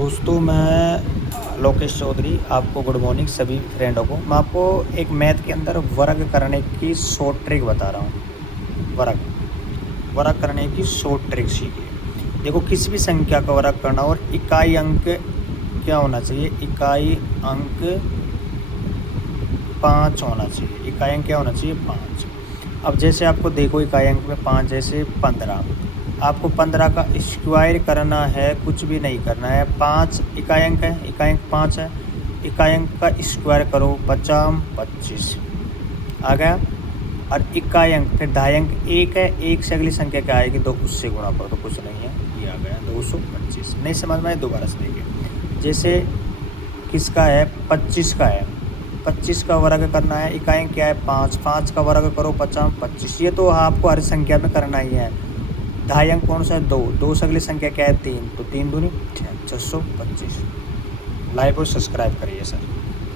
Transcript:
दोस्तों मैं लोकेश चौधरी आपको गुड मॉर्निंग सभी फ्रेंडों को। मैं आपको एक मैथ के अंदर वर्ग करने की शॉर्ट ट्रिक बता रहा हूँ। वर्ग करने की शॉर्ट ट्रिक सीखिए। देखो, किसी भी संख्या का वर्ग करना और इकाई अंक क्या होना चाहिए, इकाई अंक 5 होना चाहिए। इकाई अंक क्या होना चाहिए, 5। अब जैसे आपको देखो इकाई अंक में 5, जैसे 15, आपको 15 का स्क्वायर करना है, कुछ भी नहीं करना है। 5 इकाई अंक है, इकाई अंक 5 है, इकाई अंक का स्क्वायर करो, 50 25 आ गया। और इकाई अंक फिर ढाई अंक 1 है, 1 से अगली संख्या क्या आएगी, 2 उससे गुणा करो तो कुछ नहीं है, ये आ गया 225। नहीं समझ में आए, दोबारा से देखिए। जैसे किसका है, 25 का है, 25 का वर्ग करना है, इकाई अंक क्या है 5, 5 का वर्ग करो 50 25। ये तो आपको हर संख्या में करना ही है। ढाई अंक कौन सा है, 2, 2 से अगली संख्या क्या है 3, तो 3 दूनी 6, 625। लाइक और सब्सक्राइब करिए सर।